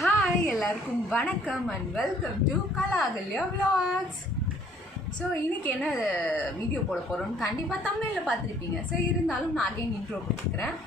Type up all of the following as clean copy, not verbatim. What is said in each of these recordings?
Hi எல்லாருக்கும் வணக்கம் and welcome to Kalakalya vlogs. So இன்றைக்கி என்ன வீடியோ போட போகிறோன்னு கண்டிப்பாக தமிழில் பார்த்துருப்பீங்க. ஸோ இருந்தாலும் நான் அகைன் இன்ட்ரோ கொடுத்துக்கிறேன்.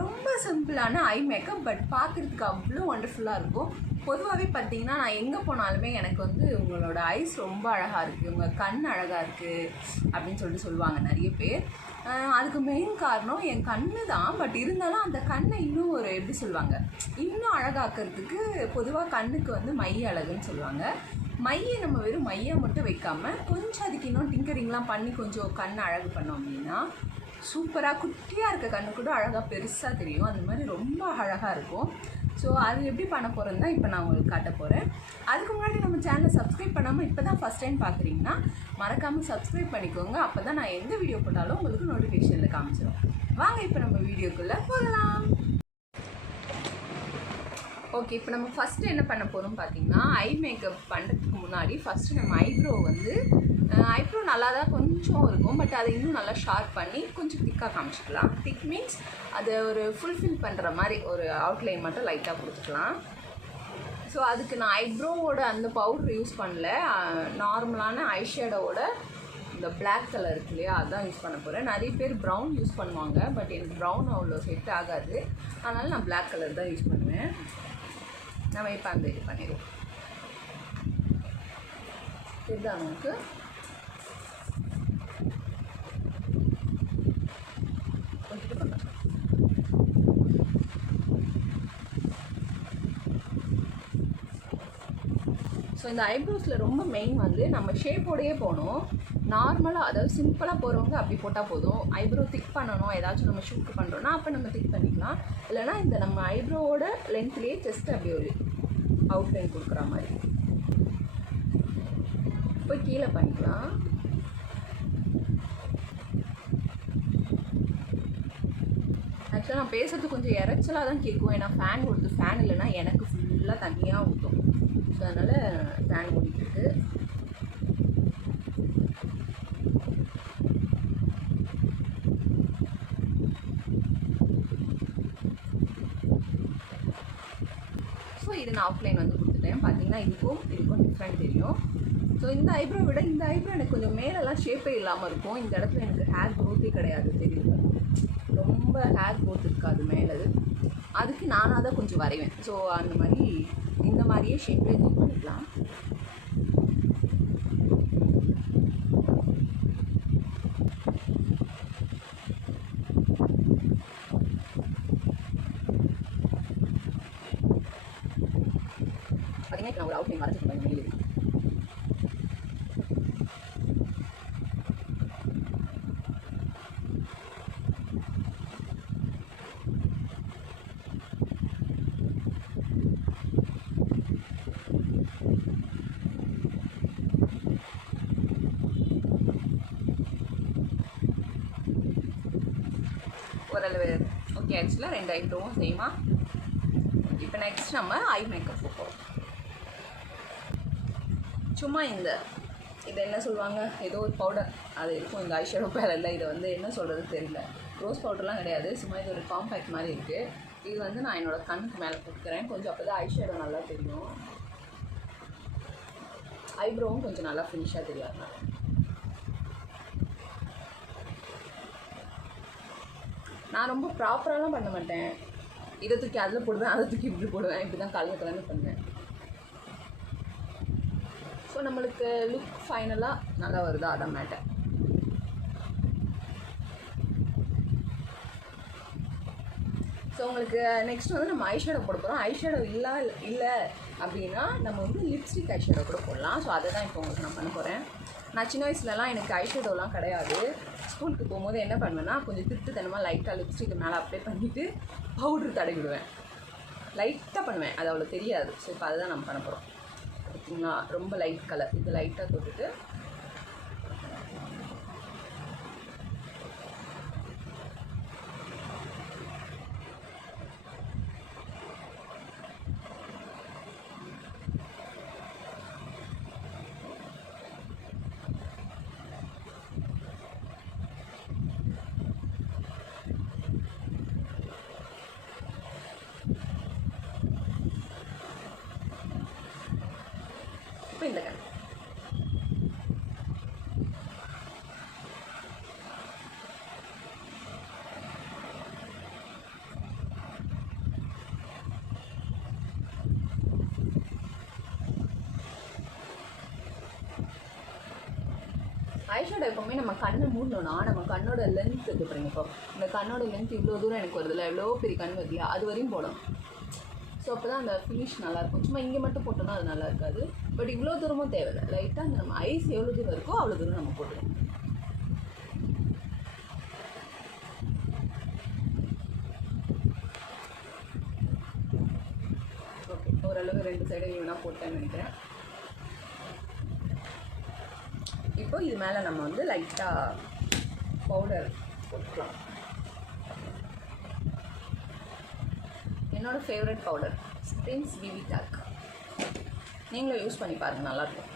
ரொம்ப சிம்பிளான ஐ மேக்கப், பட் பார்க்குறதுக்கு அவ்வளோ ஒண்டர்ஃபுல்லாக இருக்கும். பொதுவாகவே பார்த்தீங்கன்னா நான் எங்கே போனாலுமே எனக்கு வந்து உங்களோட ஐஸ் ரொம்ப அழகாக இருக்குது, உங்கள் கண் அழகாக இருக்குது அப்படின்னு சொல்லுவாங்க நிறைய பேர். அதுக்கு மெயின் காரணம் என் கண்ணு தான். பட் இருந்தாலும் அந்த கண்ணை இன்னும் ஒரு எப்படி சொல்லுவாங்க, இன்னும் அழகாக்கிறதுக்கு பொதுவாக கண்ணுக்கு வந்து மை அழகுன்னு சொல்லுவாங்க. மையை நம்ம வெறும் மையாக மட்டும் வைக்காமல் கொஞ்சம் அதுக்கு இன்னும் டிங்கரிங்லாம் பண்ணி கொஞ்சம் கண் அழகு பண்ணோம் அப்படின்னா சூப்பராக குட்டியாக இருக்க கண்ணு கூட அழகாக பெருசாக தெரியும். அந்த மாதிரி ரொம்ப அழகாக இருக்கும். ஸோ அது எப்படி பண்ண போகிறேன்னு தான் இப்போ நான் உங்களுக்கு காட்ட போகிறேன். அதுக்கு முன்னாடி நம்ம சேனலை சப்ஸ்கிரைப் பண்ணாமல் இப்போ தான் ஃபஸ்ட் டைம் பார்க்குறீங்கன்னா மறக்காமல் சப்ஸ்கிரைப் பண்ணிக்கோங்க. அப்போ தான் நான் எந்த வீடியோ போட்டாலும் உங்களுக்கு நோட்டிஃபிகேஷனில் காமிச்சிடும். வாங்க இப்போ நம்ம வீடியோக்குள்ளே போகலாம். ஓகே, இப்போ நம்ம ஃபஸ்ட்டு என்ன பண்ண போகிறோம் பார்த்தீங்கன்னா, ஐ மேக்கப் பண்ணுறதுக்கு முன்னாடி ஃபஸ்ட்டு நம்ம ஐப்ரோ நல்லா தான் கொஞ்சம் இருக்கும், பட் அதை இன்னும் நல்லா ஷார்ப் பண்ணி கொஞ்சம் திக்காக காமிச்சிக்கலாம். திக் மீன்ஸ் அதை ஒரு ஃபுல்ஃபில் பண்ணுற மாதிரி ஒரு அவுட்லைன் மட்டும் லைட்டாக கொடுத்துக்கலாம். ஸோ அதுக்கு நான் ஐப்ரோவோட அந்த பவுடர் யூஸ் பண்ணல, நார்மலான ஐஷேடோவோட இந்த பிளாக் கலர் இருக்கு இல்லையா, அதுதான் யூஸ் பண்ண போகிறேன். நிறைய பேர் ப்ரௌன் யூஸ் பண்ணுவாங்க, பட் எனக்கு ப்ரௌன் அவ்வளோ செட் ஆகாது. அதனால் நான் பிளாக் கலர் தான் யூஸ் பண்ணுவேன். நம்ம இப்போ அந்த இது பண்ணிடுவோம். இதுதான் நமக்கு ஸோ இந்த ஐப்ரோஸில் ரொம்ப மெயின் வந்து நம்ம ஷேப்போடையே போகணும். நார்மலாக அதாவது சிம்பிளாக போகிறவங்க அப்படி போட்டால் போதும். ஐப்ரோ திக் பண்ணணும், ஏதாச்சும் நம்ம ஷூட் பண்ணுறோன்னா அப்போ நம்ம திக் பண்ணிக்கலாம். இல்லைனா இந்த நம்ம ஐப்ரோவோட லென்த்லேயே ஜஸ்ட் அப்படி ஒரு அவுட்லைன் கொடுக்குற மாதிரி போய் கீழே பண்ணிக்கலாம். ஆக்சுவலாக நான் பேசுறது கொஞ்சம் இறைச்சலாக தான் கேட்கும், ஏன்னா ஃபேன் ஓடுது. ஃபேன் இல்லைன்னா எனக்கு ஃபுல்லாக தனியாக ஊற்றும். ஸோ அதனால் ஃபேன் ஓடிட்டுருக்கு. ஸோ இது நான் அவுட்லைன் வந்து கொடுத்துட்டேன். பார்த்தீங்கன்னா இதுக்கும் டிஃப்ரெண்ட் தெரியும். ஸோ இந்த ஐப்ரோ விட இந்த ஐப்ரோ எனக்கு கொஞ்சம் மேலெல்லாம் ஷேப்பே இல்லாமல் இருக்கும். இந்த இடத்துல எனக்கு ஹேர் க்ரோத்தே கிடையாது, தெரியும். ரொம்ப ஹேர் க்ரோத் இருக்காது மேலே. அதுக்கு நானாக தான் கொஞ்சம் வரைவேன். ஸோ அந்த மாதிரி இந்த மாதிரியே ஷேப்பில் இது பண்ணிக்கலாம். பார்த்தீங்கன்னா நான் ஒரு அவுட்லைன் வரைஞ்சிருக்கேன் மேலே. ஓரளவு ஓகே ஆக்சுவலாக ரெண்டு ஐப்ரோவும் சேமாக. இப்போ நெக்ஸ்ட் நம்ம ஐ மேக்கப் போகிறோம். சும்மா இது என்ன சொல்லுவாங்க, ஏதோ ஒரு பவுடர் அது இருக்கும் இந்த ஐஷேடோ பேலரில். இதை வந்து என்ன சொல்கிறது தெரியல, ரோஸ் பவுடர்லாம் கிடையாது, சும்மா இது ஒரு காம்பேக்ட் மாதிரி இருக்குது. இது வந்து நான் என்னோடய கண்ணுக்கு மேலே கொடுக்குறேன் கொஞ்சம், அப்போ தான் ஐஷேடோ நல்லா தெரியும். ஐப்ரோவும் கொஞ்சம் நல்லா ஃபினிஷாக தெரியாது. நான் ரொம்ப ப்ராப்பராலாம் பண்ண மாட்டேன். இதை தூக்கி அதில் போடுவேன், அதை தூக்கி இப்படி போடுவேன், இப்படி தான் கலந்து பண்ணுவேன். ஸோ நம்மளுக்கு லுக் ஃபைனலாக நல்லா வருதா, அதான் மேட்டர். ஸோ உங்களுக்கு நெக்ஸ்ட் வந்து நம்ம ஐஷேடோ போட போகிறோம். ஐஷேடோ இல்லை அப்படின்னா நம்ம வந்து லிப்ஸ்டிக் ஐஷேடோ கூட போடலாம். ஸோ அதை தான் இப்போ உங்களுக்கு நான் பண்ண போகிறேன். நான் சின்ன வயசுலலாம் எனக்கு ஐஷேடோலாம் கிடையாது. ஸ்கூலுக்கு போகும்போது என்ன பண்ணுவேன்னா, கொஞ்சம் திருட்டுத்தனமாக லைட்டாக லிப்ஸ்டிக்கு மேலே அப்ளை பண்ணிவிட்டு பவுட்ரு தடவிடுவேன். லைட்டாக பண்ணுவேன், அது அவ்வளோ தெரியாது. ஸோ இப்போ அதை தான் நம்ம பண்ண போகிறோம். பார்த்தீங்களா, ரொம்ப லைட் கலர். இது லைட்டாக தொட்டுட்டு ஐஷேடோ எப்போவுமே நம்ம கண்ணை மூடணும்னா நம்ம கண்ணோட லென்த் இது பாருங்க. இப்போ இந்த கண்ணோட லென்த் இவ்வளோ தூரம் எனக்கு வருதுல்ல, எவ்வளோ பெரிய கண் வருதுல, அது வரையும் போடணும். ஸோ அப்போ தான் அந்த ஃபினிஷ் நல்லாயிருக்கும். சும்மா இங்கே மட்டும் போட்டோன்னா அது நல்லா இருக்காது. பட் இவ்வளோ தூரமும் தேவையில்லை. லைட்டாக அந்த நம்ம ஐஸ் எவ்வளோ தூரம் இருக்கோ அவ்வளோ தூரம் நம்ம போட்டுருவோம். ஓகே, ஓரளவு 2 சைடும் ஈவனாக போட்டேன்னு நினைக்கிறேன். இப்போ இது மேலே நம்ம வந்து லைட்டாக பவுடர் போட்டுக்கலாம். என்னோடய favourite powder Spinz BB talc. நீங்களும் யூஸ் பண்ணி பாருங்கள், நல்லாயிருக்கும்.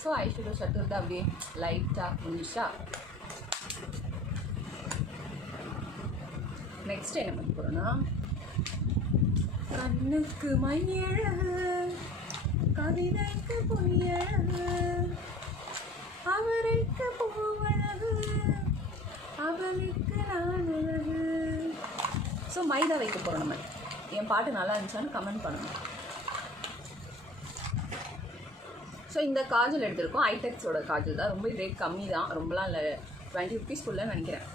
ஸோ ஐஷேடோ சட்டுறது அப்படியே லைட்டாக ஃபினிஷா. நெக்ஸ்ட் என்ன பண்ண போகிறோன்னா, கண்ணுக்கு மையழகு கவிதைக்கு பொய்யழகு அவருக்கு பூவழகு அவளுக்கு நான் அழகு. ஸோ மைதா வைக்க போகிறோம் நம்ம. என் பாட்டு நல்லா இருந்துச்சான்னு கமெண்ட் பண்ணணும். ஸோ இந்த காஜல் எடுத்திருக்கோம். ஐடெக்ஸோட காஜல் தான். ரொம்ப ரேட் கம்மி தான், ரொம்பலாம் இல்லை, 20 ருபீஸ்க்குள்ளே நினைக்கிறேன்.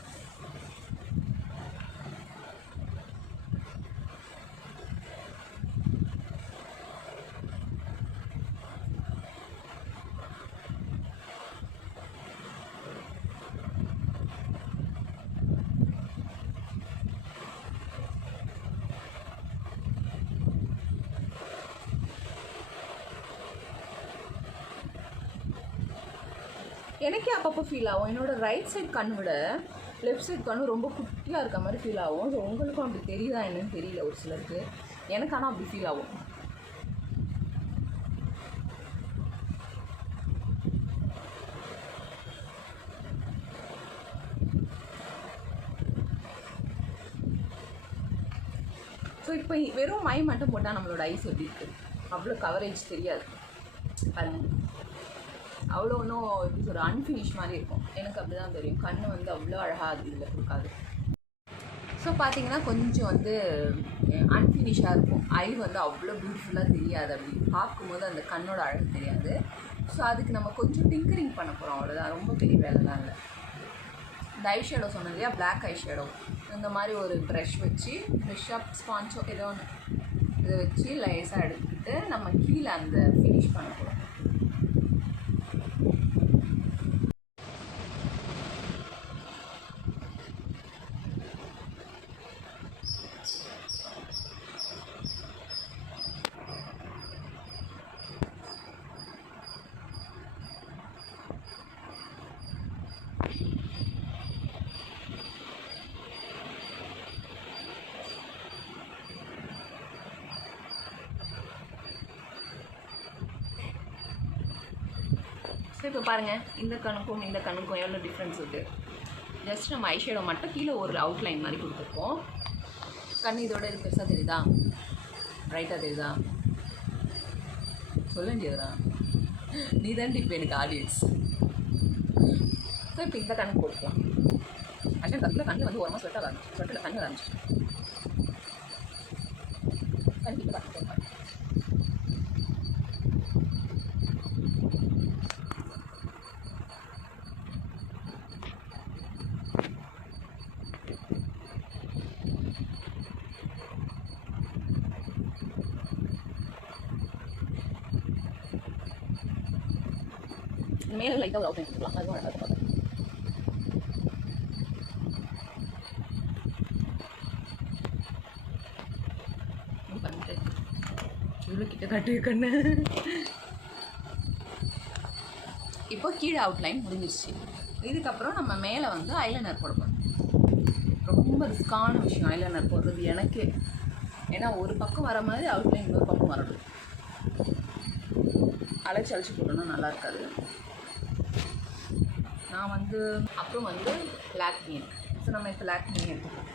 எனக்கே அப்பப்போ ஃபீல் ஆகும், என்னோடய ரைட் சைட் கண்ணை விட லெஃப்ட் சைட் கண்ணு ரொம்ப குட்டியாக இருக்க மாதிரி ஃபீல் ஆகும். ஸோ உங்களுக்கும் அப்படி தெரியுதா என்னன்னு தெரியல ஒரு சிலருக்கு, எனக்கு ஆனால் அப்படி ஃபீல் ஆகும். ஸோ இப்போ வெறும் மை மட்டும் போட்டால் நம்மளோட ஐஸ் எப்படி இருக்குது, அவ்வளோ கவரேஜ் தெரியாது பாருங்க. அவ்வளோ ஒன்றும் எப்படி சொல்கிற அன்ஃபினிஷ் மாதிரி இருக்கும். எனக்கு அப்படி தான் தெரியும். கண் வந்து அவ்வளோ அழகாக அது இதில் கொடுக்காது. ஸோ பார்த்தீங்கன்னா கொஞ்சம் வந்து அன்ஃபினிஷாக இருக்கும். ஐ வந்து அவ்வளோ பியூட்டிஃபுல்லாக தெரியாது. அப்படி பார்க்கும்போது அந்த கண்ணோட அழகு தெரியாது. ஸோ அதுக்கு நம்ம கொஞ்சம் டிங்கரிங் பண்ண போகிறோம், அவ்வளோதான். ரொம்ப பெரிய வேலைலாம் இல்லை. இந்த ஐஷேடோ சொன்னது இல்லையா, பிளாக் ஐஷேடோ, இந்த மாதிரி ஒரு ப்ரஷ் வச்சு ப்ரஷ்ஷாக ஸ்பான்ச்சோ ஏதோ ஒன்று இதை வச்சு லேஸாக எடுத்துக்கிட்டு நம்ம கீழே அந்த ஃபினிஷ் பண்ண போகிறோம். ஸோ இப்போ பாருங்கள், இந்த கண்ணுக்கும் இந்த கண்ணுக்கும் எவ்வளோ டிஃப்ரென்ஸ் இருக்குது. ஜஸ்ட் நம்ம ஐஷேடோ மட்டும் கீழே ஒரு அவுட்லைன் மாதிரி கொடுத்துருக்கோம். கண் இதோட இது பெருசாக தெரியுதா, ரைட்டாக தெரியுதா, சொல்ல வேண்டியதுதா, நீ தான் இப்போ எனக்கு ஆடியன்ஸ். ஸோ இப்போ இந்த கணக்கு போட்டுக்கலாம். ஆக்சுவலி கண்ணில் கண்ணு வந்து ஒரு மாதம் ஸ்வெட்டாக ஆரம்பிச்சு, ஸ்வெட்டில் கண்ணு ஆரம்பிச்சு கண் இப்போ பார்த்து மேலே லைட்டாக ஒரு அவுட்லைன் கொடுக்கலாம். அதுவும் அழகாக பார்க்கலாம். பண்ணிட்டு இவ்வளோ கிட்ட காட்டு கண்ணு. இப்போ கீழே அவுட்லைன் முடிஞ்சிருச்சு. இதுக்கப்புறம் நம்ம மேலே வந்து ஐலைனர் போட போகிறோம். ரொம்ப ரிஸ்கான விஷயம் ஐலைனர் போடுறது எனக்கு. ஏன்னா ஒரு பக்கம் வர மாதிரி அவுட்லைன் இன்னொரு பக்கம் வரணும். அழைச்சி போட்டோன்னா நல்லா இருக்காது. நான் வந்து அப்புறம் வந்து லாக்மி. ஸோ நம்ம இப்போ லாக்மி எடுத்துக்கலாம்.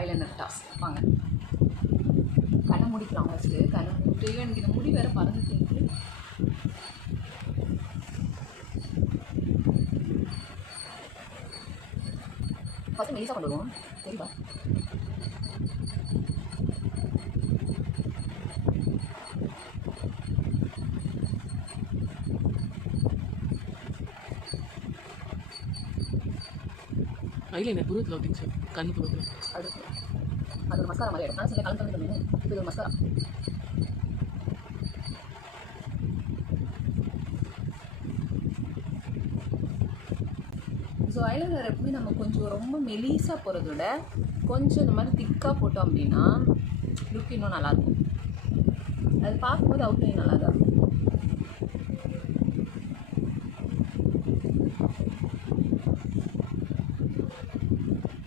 Eyeliner task. வாங்க கண்ணை முடிக்கலாம். ஃபஸ்ட்டு கண்ணை முடிட்டு எனக்கு இந்த முடி வேறு பறந்துட்டு இருக்கு. ஃபஸ்ட்டு மெலிசா கொண்டு வருவோம் சரிப்பா. ஐலைனர் புருவத்தில் ஓட்டிங்க சார், கண்ணு புருவத்தில். அது ஒரு மஸ்காரா மாதிரி ஆகிடும். நான் சில கலந்து தந்தேன். இது ஒரு மஸ்காரா. ஸோ ஐலைனர் எப்பவுமே நம்ம கொஞ்சம் ரொம்ப மெலிசாக போகிறத விட கொஞ்சம் இந்த மாதிரி திக்காக போட்டோம் அப்படின்னா லுக் இன்னும் நல்லாயிருக்கும். அது பார்க்கும்போது அவுட்லைன் நல்லா தான் இருக்கும்.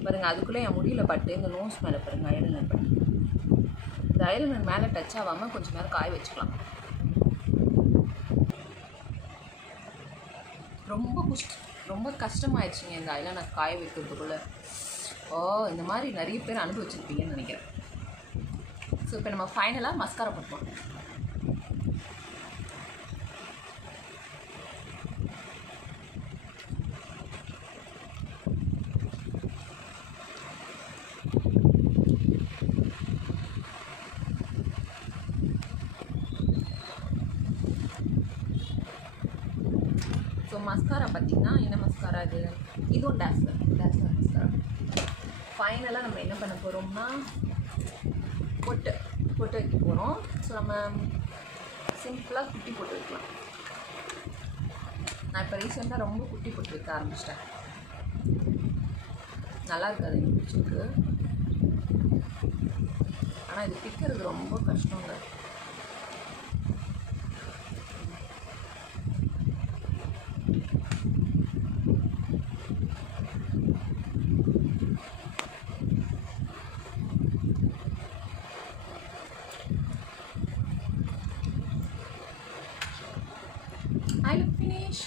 பாருங்கள், அதுக்குள்ளே என் முடியில் பட்டு இந்த நோஸ் மேலே பாருங்கள் ஐலைனர் பட்டு. இந்த ஐலைனர் மேலே டச் ஆகாமல் கொஞ்சம் நேரம் காய வச்சுக்கலாம். ரொம்ப கஷ்டமாயிடுச்சுங்க இந்த ஐலைனர் காய வைக்கிறதுக்குள்ளே. இந்த மாதிரி நிறைய பேர் அனுபவிச்சிருப்பீங்கன்னு நினைக்கிறேன். ஸோ இப்போ நம்ம ஃபைனலாக மஸ்காரா போட்டுப்போம். ஸோ மஸ்காரா பார்த்திங்கன்னா என்ன மஸ்காரா இதுவும் டேஸ்லர் மஸ்காரா. ஃபைனலாக நம்ம என்ன பண்ண போகிறோம்னா பொட்டு வைக்க போகிறோம். ஸோ நம்ம சிம்பிளாக குட்டி பொட்டு வைக்கலாம். நான் இப்போ ரீசெண்டாக ரொம்ப குட்டி பொட்டு வைக்க ஆரம்பிச்சிட்டேன். நல்லா இருக்காது, எனக்கு பிடிச்சிருக்கு. ஆனால் இது பிக்கிறது ரொம்ப கஷ்டங்க. I look finish.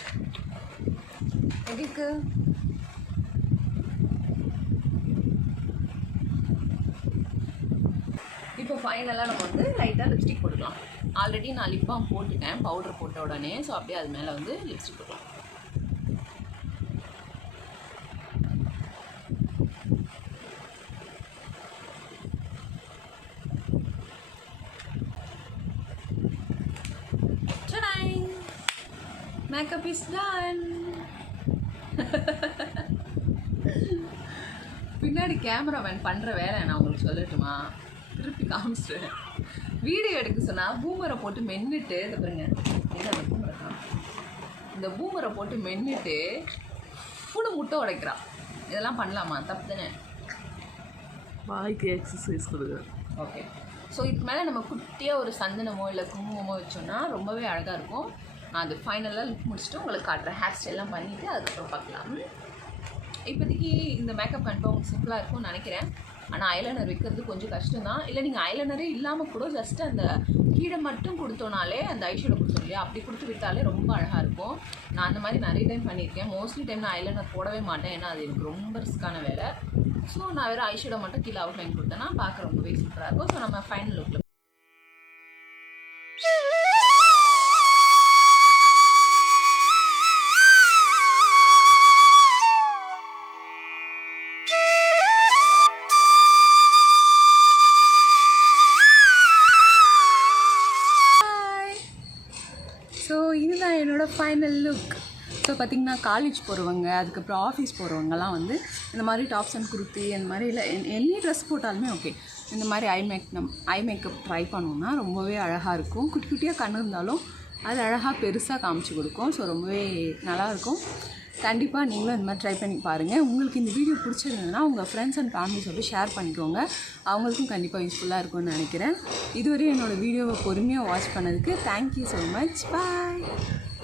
எதுக்கு இப்போ ஃபைனலாக நம்ம வந்து லைட்டாக லிப்ஸ்டிக் போட்டுக்கலாம். ஆல்ரெடி நான் லிப் பாம் போட்டுட்டேன் பவுடர் போட்ட உடனே. ஸோ அப்படியே அது மேலே வந்து லிப்ஸ்டிக் போட்டுக்கலாம். Makeup is done. பின்னாடி கேமராமேன் பண்ணுற வேலை நான் உங்களுக்கு சொல்லட்டுமா? திருப்பி காமிச்சிட்டேன். வீடியோ எடுக்க சொன்னால் பூமரை போட்டு மென்னுட்டு இதை பாருங்க. அந்த பூமரை தான், இந்த பூமரை போட்டு மென்னுட்டு புடு முட்டை உடைக்கிறான். இதெல்லாம் பண்ணலாமா? தப்பு தானே? வாய்க்கு எக்ஸசைஸ் கொடுங்க. ஓகே. ஸோ இதுக்கு மேலே நம்ம குட்டியாக ஒரு சந்தனமோ இல்லை குங்குமமோ வச்சோன்னா ரொம்பவே அழகாக இருக்கும். நான் அது ஃபைனலாக லுக் முடிச்சுட்டு உங்களுக்கு காட்டுறேன். ஹேர் ஸ்டைல்லாம் பண்ணிவிட்டு அதுக்கப்புறம் பார்க்கலாம். இப்போதைக்கு இந்த மேக்கப் கண்டிப்பாக உங்களுக்கு சிம்பிளாக இருக்கும்னு நினைக்கிறேன். ஆனால் ஐலைனர் வைக்கிறது கொஞ்சம் கஷ்டம் தான். இல்லை நீங்கள் ஐலைனரே இல்லாமல் கூட ஜஸ்ட்டு அந்த கீழே மட்டும் கொடுத்தோனாலே அந்த ஐஷேடோ கொடுத்தோம் இல்லையா, அப்படி கொடுத்து விட்டாலே ரொம்ப அழகாக இருக்கும். நான் அந்த மாதிரி நிறைய டைம் பண்ணியிருக்கேன். மோஸ்ட்லி டைம் நான் ஐலைனர் போடவே மாட்டேன், ஏன்னா அது எனக்கு ரொம்ப ரிஸ்க்கான வேலை. ஸோ நான் வேறு ஐஷேடோ மட்டும் கீழே அவுட்லைன் கொடுத்தேன்னா பார்க்க ரொம்பவே சூப்பராக இருக்கும். ஸோ நம்ம ஃபைனல் லுக்கில் இதுதான் என்னோடய ஃபைனல் லுக். ஸோ பார்த்திங்கன்னா காலேஜ் போகிறவங்க, அதுக்கப்புறம் ஆஃபீஸ் போகிறவங்கலாம் வந்து இந்த மாதிரி டாப்ஸ் அண்ட் குர்த்தி அந்த மாதிரி இல்லை எனி ட்ரெஸ் போட்டாலுமே ஓகே, இந்த மாதிரி ஐ மேக்கப் ட்ரை பண்ணோம்னா ரொம்பவே அழகாக இருக்கும். குட்டி குட்டியாக கண்ணு இருந்தாலும் அது அழகாக பெருசாக காமிச்சு கொடுக்கும். ஸோ ரொம்பவே நல்லாயிருக்கும். கண்டிப்பாக நீங்களும் இந்த மாதிரி ட்ரை பண்ணி பாருங்கள். உங்களுக்கு இந்த வீடியோ பிடிச்சிருந்ததுன்னா உங்கள் ஃப்ரெண்ட்ஸ் அண்ட் ஃபேமிலிஸோடு ஷேர் பண்ணிக்கோங்க. அவங்களுக்கும் கண்டிப்பாக யூஸ்ஃபுல்லாக இருக்கும்னு நினைக்கிறேன். இதுவரையும் என்னோடய வீடியோவை பொறுமையாக வாட்ச் பண்ணதுக்கு தேங்க்யூ ஸோ மச். பாய்.